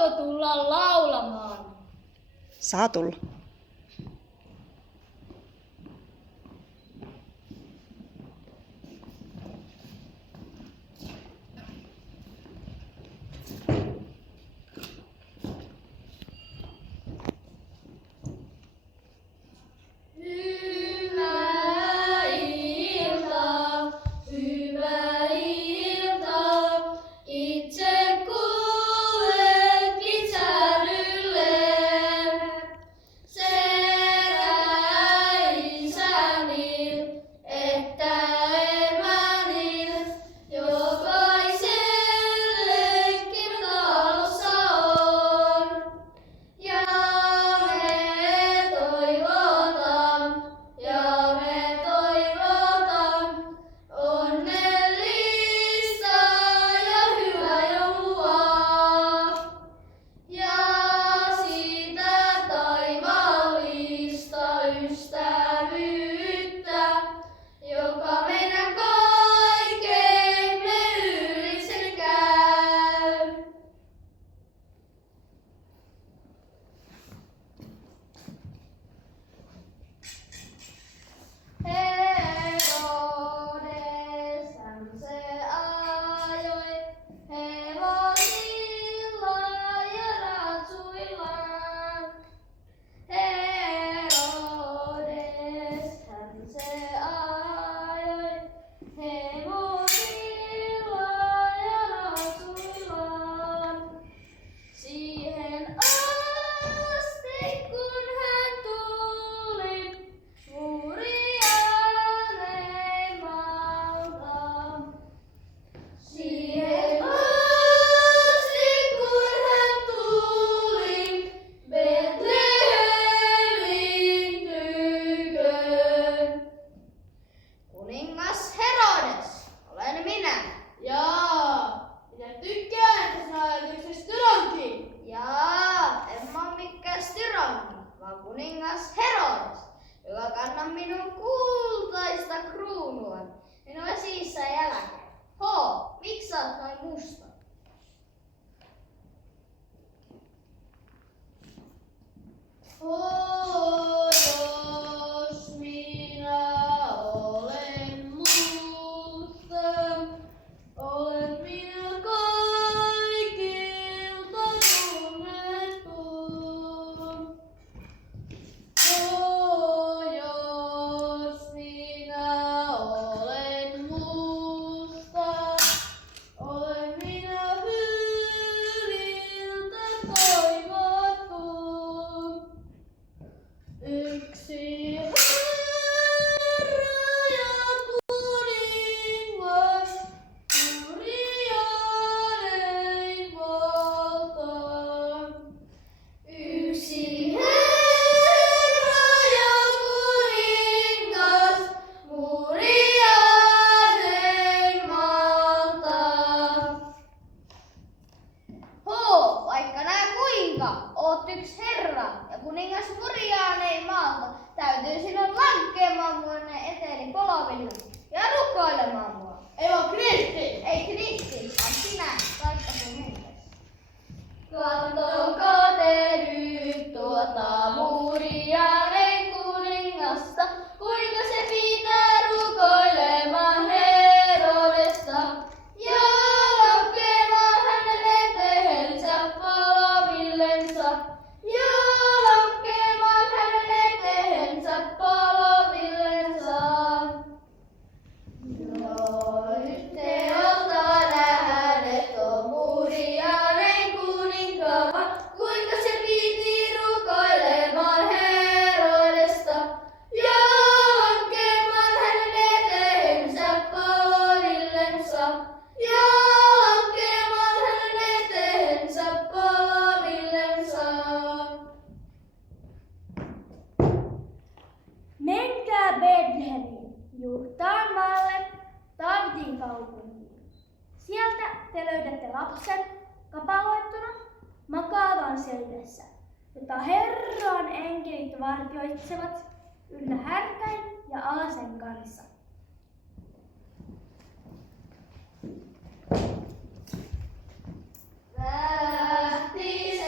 saako tulla laulamaan? Saa tulla. Kuningas Herodes, joka kannan minun kultaista kruunua, minun esissä jälkeen. Miksi sä oot noin musta? Jos minä olen musta, olen minä kaikilta tunnettu. Jos minä olen musta, olen minä hyviltä toivottu. Yksi Herra ja kuningas, kurjainen valtaan. Yksi Herra ja kuningas, kurjainen valtaan. Vaikka nää kuinka oot yks Herra ja kuningas murjaaneen maalta, täytyy sinun lankeamaan muonne eteeni polville ja rukoilemaan mua. Ei vaan Kristi! Ei Kristi, vaan sinä, taikka sun henkes. Katsokaa te nyt tuota murjaaneen kuningasta, kuinka se pitää rukoilemaan Herodesta. Ja lankeamaan hänen eteensä palovillensa. Ja lankeamaan hänen eteensä palovillensa. No nyt teolta nähdet on murjaaneen kuninkaan, kuinka se piti rukoilemaan Herodesta. Ja lankeamaan hänen eteensä palovillensa. Ja lankeamaan hänen eteensä palovillensa. Menkää Betlehemiin, Juutaan maalle, Daavidin kaupunkiin. Sieltä te löydätte lapsen kapaloittuna makaavan seidessä, jota Herran enkelit vartioitsevat yllä härkäin ja alasen kanssa. Lähti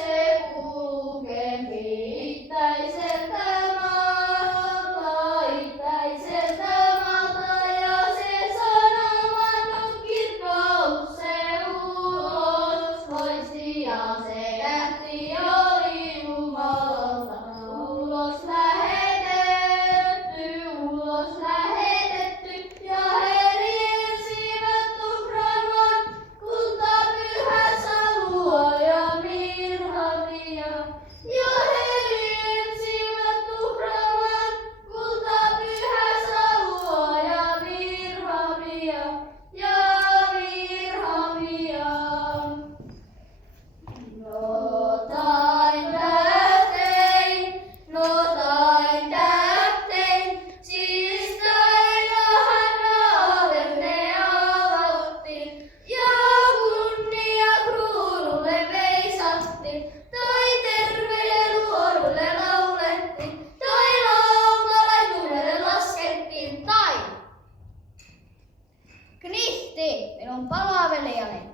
Rihti, minun palavelijani.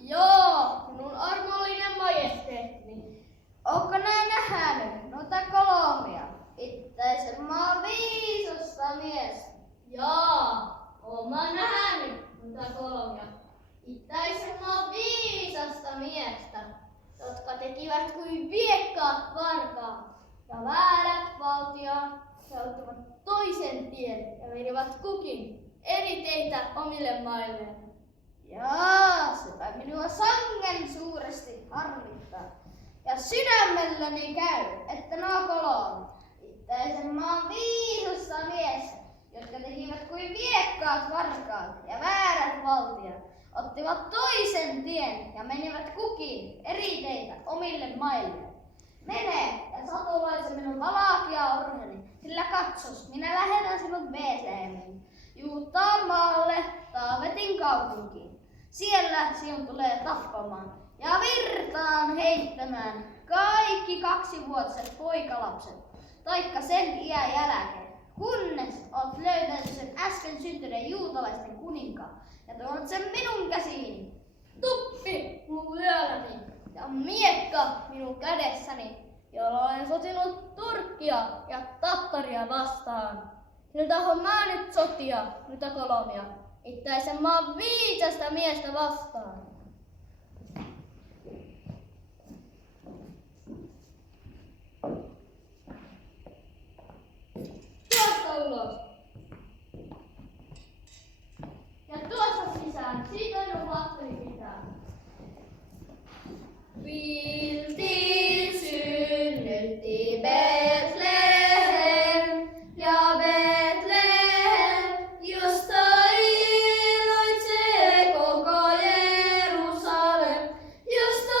Joo, minun armollinen majesteettini. Onko nää nähnyt noita kolmia? Ittäisen maan viisasta miestä. Jaa, oon mä nähnyt noita kolmia. Itäisen maan viisasta miestä, jotka tekivät kuin viekkaat varkaat ja väärät valtiaat ja ottivat toisen tien ja menivät kukin eri teitä omille mailleen. Jaa, sepä minua sangen suuresti harmittaa. Ja sydämelläni käy, että nuo kolme ittäisen maan viisasta miestä, jotka tekivät kuin viekkaat varkaat ja väärät valtiat, ottivat toisen tien ja menivät kukin eri teitä omille maille. Mene ja satulaise minun valakea orheni, sillä katsos, minä lähetän sinut Betlehemiin, Juutaan maalle, Taavetin kaupunkiin. Siellä sinun tulee tappamaan ja virtaan heittämään kaikki 2-vuotiset poikalapset, taikka sen iän jälkeen, kunnes olet löytänyt sen äsken syntyneen juutalaisten kuninkaan ja tuonut sen minun käsiini. Tuppi mun vyölläni ja miekka minun kädessäni, jolla olen sotinut Turkkia ja Tattaria vastaan. Sillä tahon mä nyt sotia noita kolmia, itäisen maan viisasta miestä vastaan. Tuosta ulos. Ja tuosta sisään, siitä on vahteri pitää. Vilti synnytti Betlehem ja Betlehem, josta iloitsee koko Jerusalem, josta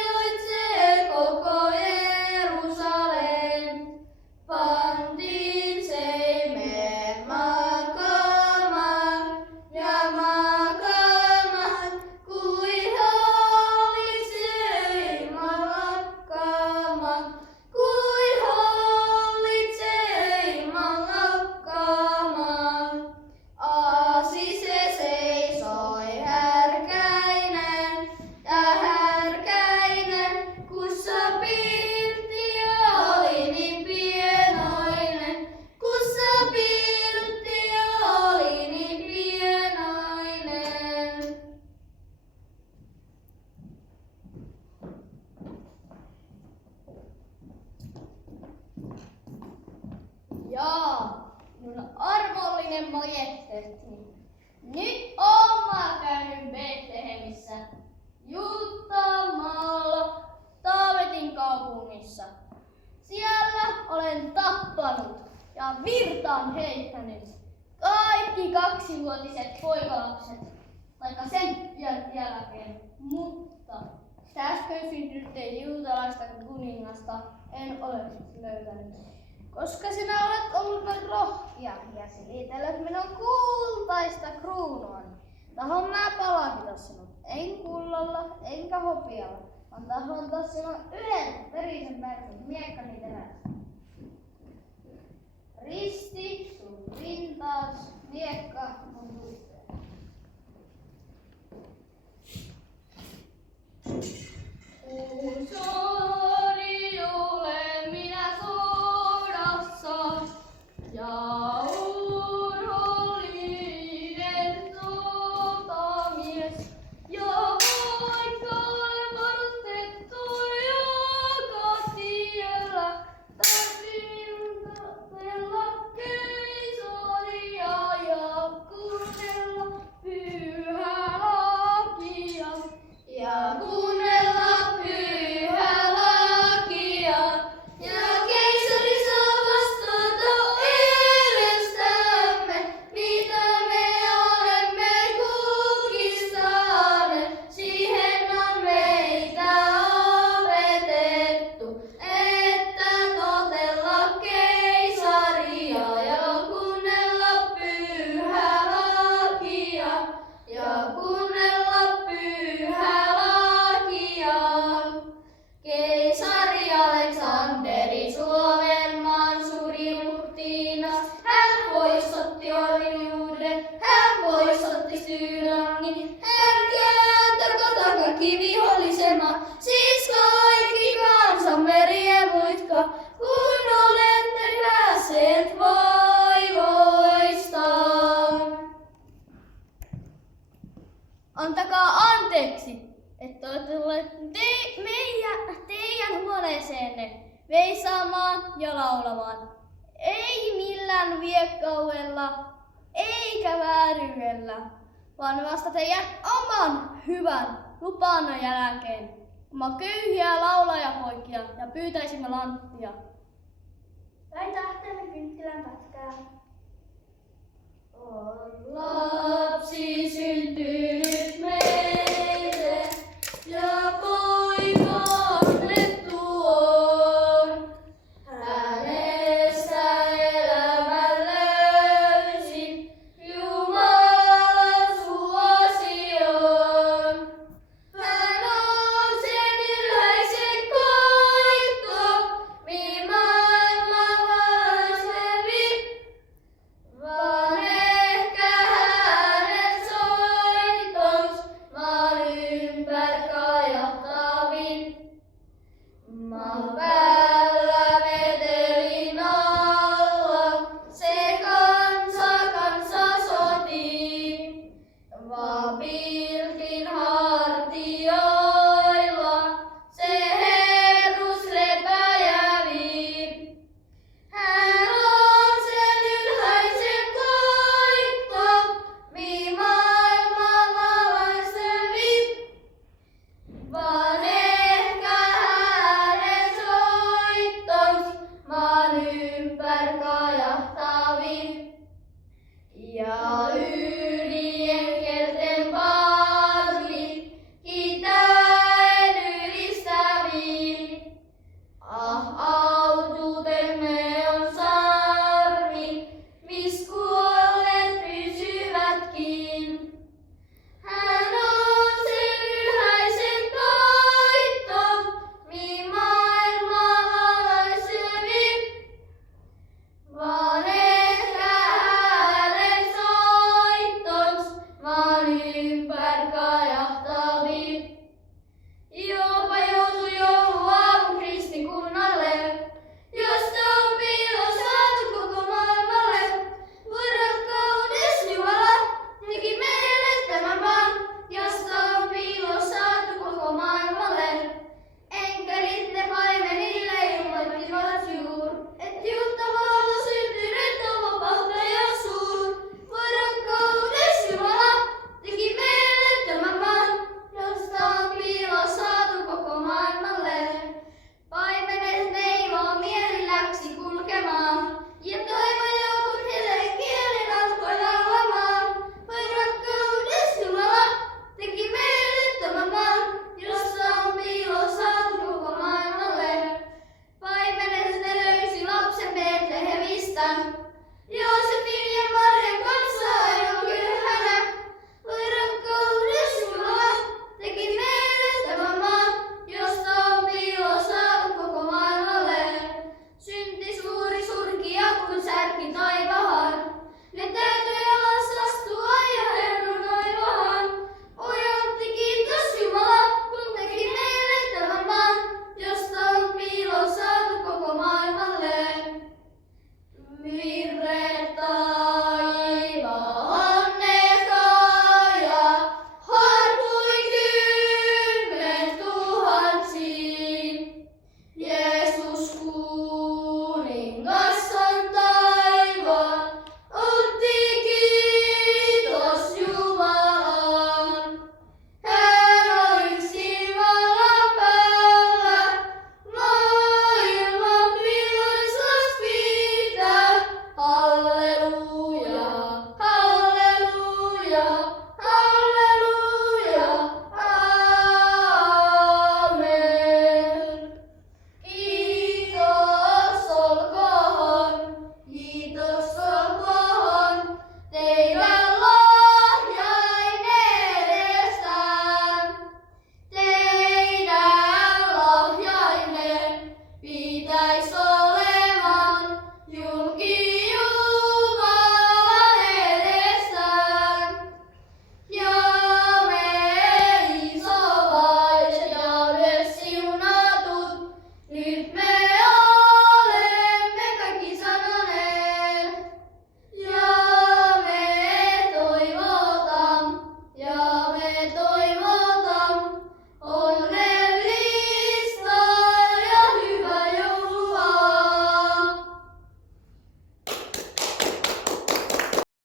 iloitsee koko Jerusalem. Pantiin seimeen makaamaan ja makaamaan, kuin hallitsee ilman lakkaamaan, kuin hallitsee ilman lakkaamaan. Aasi se seisoi härkäinen ja härkäinen, kussa piltti oli niin pienoinen, kussa piltti oli niin pienoinen. Jaa, minun arvollinen majesteettini. Nyt oon mä käynyt Betlehemissä, Juutaan maalla, Taavetin kaupungissa. Siellä olen tappanut ja virtaan heittänyt kaikki 2-vuotiset poikalapset, taikka sen jälkeen, mutta sitä äsken syntynytteen juutalaista kuningasta en ole löytänyt. Koska sinä olet ollut noin rohkea ja silitellyt minun kultaista kruunuani, tahon mä palkita sinut, en kullalla enkä hopealla, vaan tahon antaa sinun yhden verisen märkän miekkani terästä. Risti sun rintaas, miekka mun tuutteen. Sorjulen minä sodassa ja urhollinen sotamies. Ja vaikka olen varustettu joka tiellä, täytyy minun tapella keisaria ja kuunnella vihollinen. Hän pois otti syyrangin, hän kääntö kotaka kivihollisema. Siis kaikki kansamme riemuitka, kun olette päässeet vaivoista. Antakaa anteeksi, että olette tulleet teidän huoneeseenne veisaamaan ja laulamaan. Ei millään viekkaudella eikä vääryydellä, vaan vasta teidän oman hyvän lupannon jälkeen. Oma köyhiä laulajapoikia ja pyytäisimme lanttia. Tai tähtemme kynttilän pätkää.